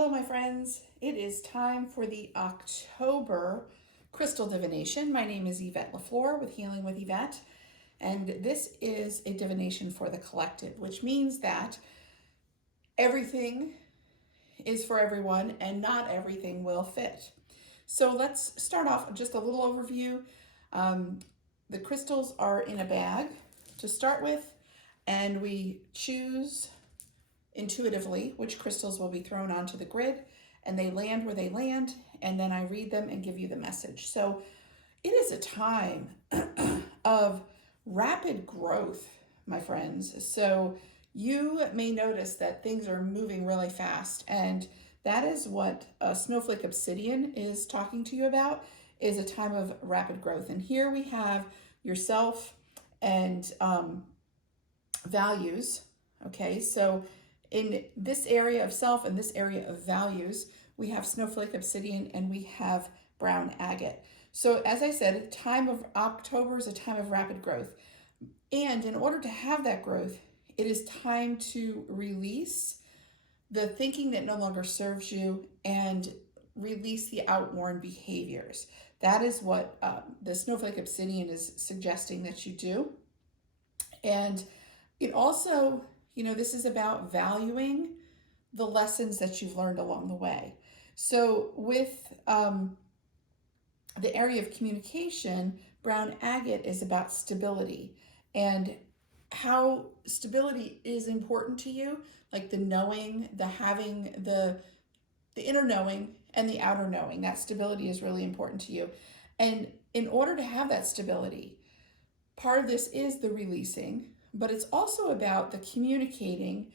Hello, my friends. It is time for the October Crystal Divination. My name is Yvette with Healing with Yvette, and this is a divination for the collective, which means that everything is for everyone and not everything will fit. So let's start off just a little overview. The crystals are in a bag to start with, and we choose intuitively which crystals will be thrown onto the grid, and they land where they land, and then I read them and give you the message. So it is a time of rapid growth, my friends. So you may notice that things are moving really fast, and that is what Snowflake Obsidian is talking to you about, is a time of rapid growth. And here we have yourself and values. Okay, so in this area of self and this area of values, we have Snowflake Obsidian and we have brown agate. So as I said, time of October is a time of rapid growth. And in order to have that growth, it is time to release the thinking that no longer serves you and release the outworn behaviors. That is what the Snowflake Obsidian is suggesting that you do. And it also, this is about valuing the lessons that you've learned along the way. So with the area of communication, brown agate is about stability and how stability is important to you, like the knowing, the having, the inner knowing and the outer knowing. That stability is really important to you. And in order to have that stability, part of this is the releasing, but it's also about the communicating,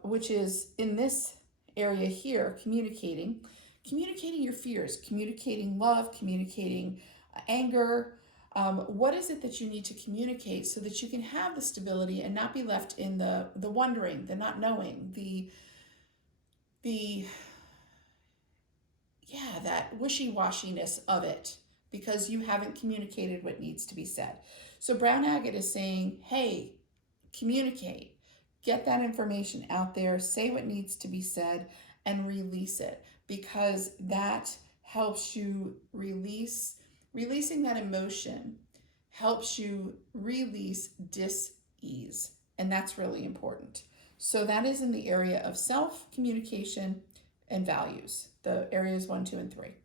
which is in this area here, communicating your fears, communicating love, communicating anger. What is it that you need to communicate so that you can have the stability and not be left in the wondering, the not knowing, that wishy-washiness of it, because you haven't communicated what needs to be said. So brown agate is saying, hey, communicate, get that information out there, say what needs to be said, and release it, because that helps you releasing that emotion helps you release dis-ease, and that's really important. So that is in the area of self, communication, and values, the areas 1, 2, and 3.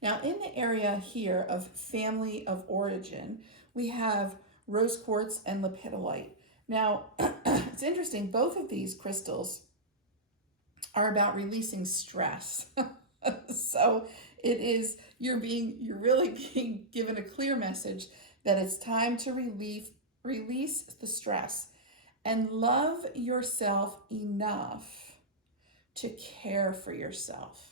Now, in the area here of family of origin, we have rose quartz and lepidolite. Now, it's interesting, both of these crystals are about releasing stress. So it is, you're really being given a clear message that it's time to release the stress and love yourself enough to care for yourself.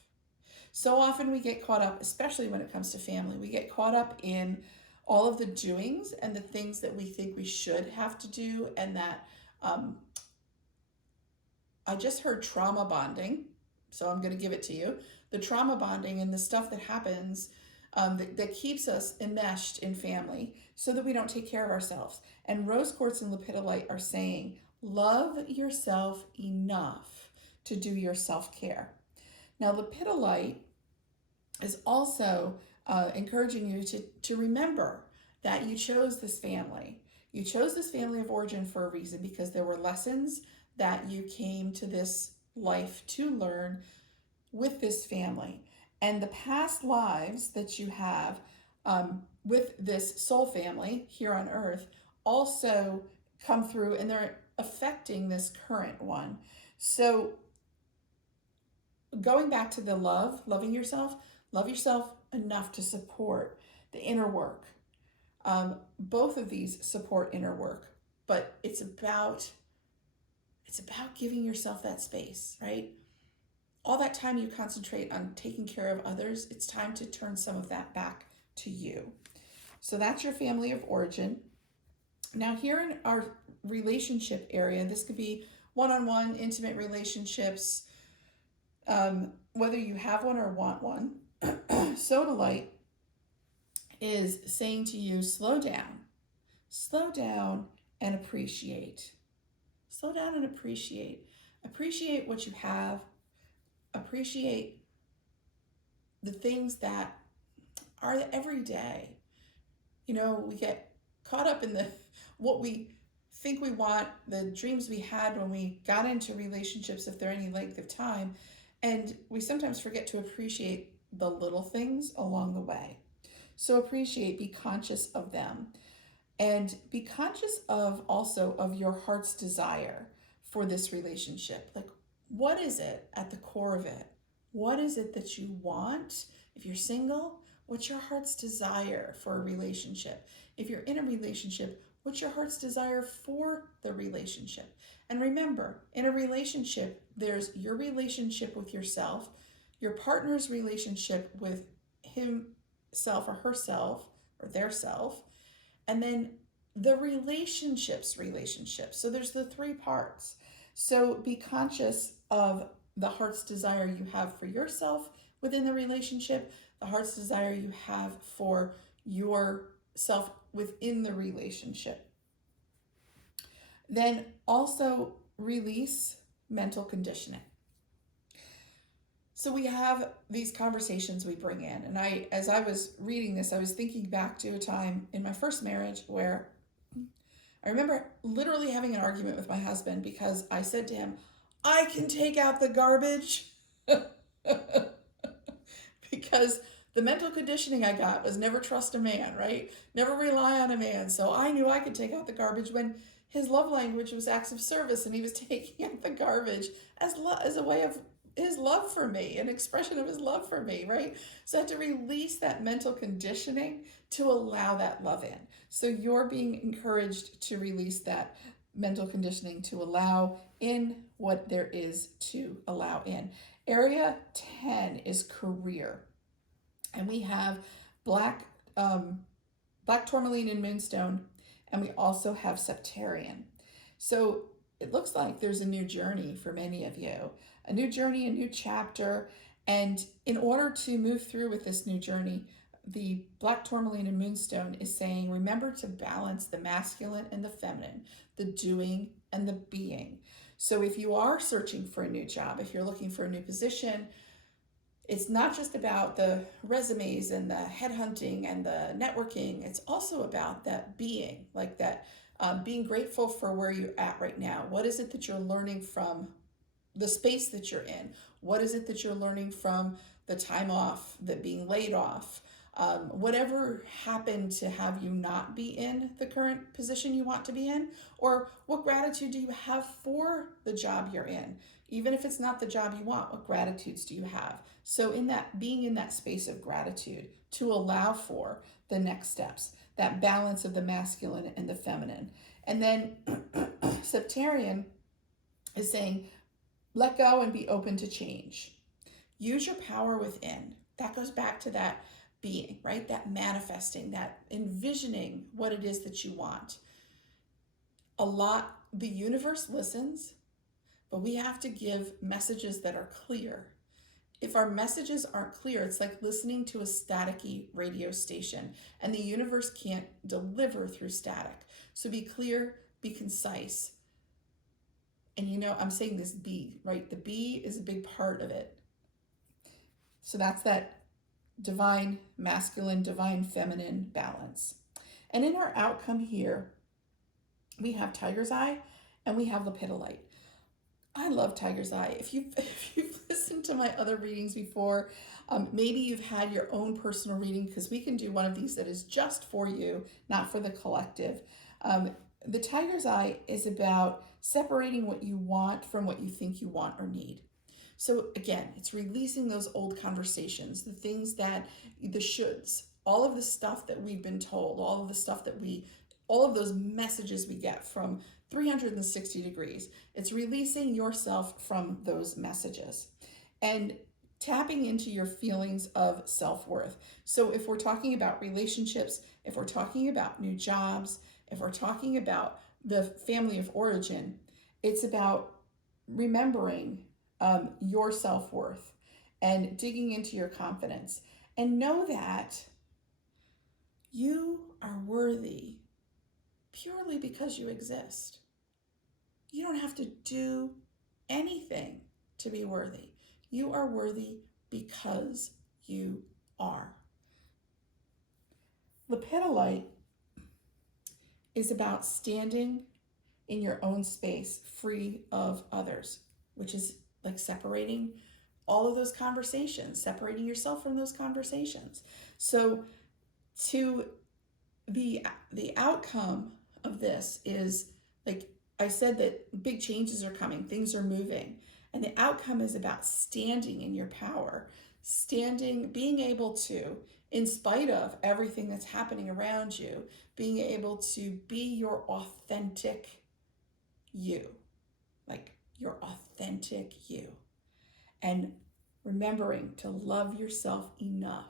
So often we get caught up, especially when it comes to family, we get caught up in all of the doings and the things that we think we should have to do, and that I just heard trauma bonding, so I'm going to give it to you. The trauma bonding and the stuff that happens that keeps us enmeshed in family so that we don't take care of ourselves. And rose quartz and lepidolite are saying, love yourself enough to do your self-care. Now, lepidolite is also encouraging you to remember that you chose this family. You chose this family of origin for a reason, because there were lessons that you came to this life to learn with this family. And the past lives that you have with this soul family here on earth also come through, and they're affecting this current one. So going back to the loving yourself, love yourself enough to support the inner work. Both of these support inner work, but it's about giving yourself that space, right? All that time you concentrate on taking care of others, it's time to turn some of that back to you. So that's your family of origin. Now here in our relationship area, this could be one-on-one, intimate relationships, whether you have one or want one. Sodalite is saying to you, slow down and appreciate. Slow down and appreciate. Appreciate what you have. appreciate the things that are everyday. You know, we get caught up in the what we think we want, the dreams we had when we got into relationships, if they're any length of time, and we sometimes forget to appreciate the little things along the way. So appreciate, be conscious of them, and be conscious of also of your heart's desire for this relationship. Like, what is it at the core of it? What is it that you want? If you're single, what's your heart's desire for a relationship? If you're in a relationship, what's your heart's desire for the relationship? And remember, in a relationship, there's your relationship with yourself, your partner's relationship with himself or herself or their self, and then the relationship. So there's the three parts. So be conscious of the heart's desire you have for yourself within the relationship, the heart's desire you have for yourself within the relationship. Then also release mental conditioning. So we have these conversations we bring in, and as I was reading this, I was thinking back to a time in my first marriage where I remember literally having an argument with my husband because I said to him, I can take out the garbage. Because the mental conditioning I got was never trust a man, right? Never rely on a man. So I knew I could take out the garbage when his love language was acts of service, and he was taking out the garbage as a way of his love for me, an expression of his love for me, right? So I had to release that mental conditioning to allow that love in. So you're being encouraged to release that mental conditioning to allow in what there is to allow in. Area 10 is career. And we have black tourmaline and moonstone, and we also have septarian. So it looks like there's a new journey for many of you, a new journey, a new chapter. And in order to move through with this new journey, the black tourmaline and moonstone is saying, remember to balance the masculine and the feminine, the doing and the being. So if you are searching for a new job, if you're looking for a new position, it's not just about the resumes and the headhunting and the networking. It's also about that being, like that being grateful for where you're at right now. What is it that you're learning from the space that you're in? What is it that you're learning from the time off, the being laid off? Whatever happened to have you not be in the current position you want to be in, or what gratitude do you have for the job you're in? Even if it's not the job you want, what gratitudes do you have? So in that, being in that space of gratitude to allow for the next steps, that balance of the masculine and the feminine. And then septarian is saying, let go and be open to change. Use your power within. That goes back to that being, right? That manifesting, that envisioning what it is that you want. The universe listens, but we have to give messages that are clear. If our messages aren't clear, it's like listening to a staticky radio station, and the universe can't deliver through static. So be clear, be concise. And I'm saying this B, right? The B is a big part of it. So that's that divine masculine, divine feminine balance. And in our outcome here, we have tiger's eye and we have lepidolite. I love tiger's eye. If you've listened to my other readings before, maybe you've had your own personal reading, because we can do one of these that is just for you, not for the collective. The tiger's eye is about separating what you want from what you think you want or need. So again, it's releasing those old conversations, the things that, the shoulds, all of the stuff that we've been told, all of those messages we get from 360 degrees. It's releasing yourself from those messages and tapping into your feelings of self-worth. So if we're talking about relationships, if we're talking about new jobs, if we're talking about the family of origin, it's about remembering your self-worth and digging into your confidence, and know that you are worthy purely because you exist. You don't have to do anything to be worthy. You are worthy because you are. Lepidolite is about standing in your own space free of others, which is like separating all of those conversations, separating yourself from those conversations. So to the outcome of this is, like I said, that big changes are coming, things are moving, and the outcome is about standing in your power, standing, being able to, in spite of everything that's happening around you, being able to be your authentic you, like your authentic you, and remembering to love yourself enough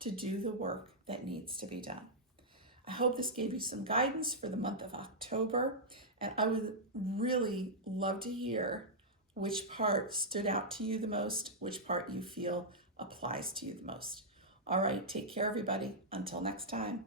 to do the work that needs to be done. I hope this gave you some guidance for the month of October, and I would really love to hear which part stood out to you the most, which part you feel applies to you the most. All right, take care, everybody. Until next time.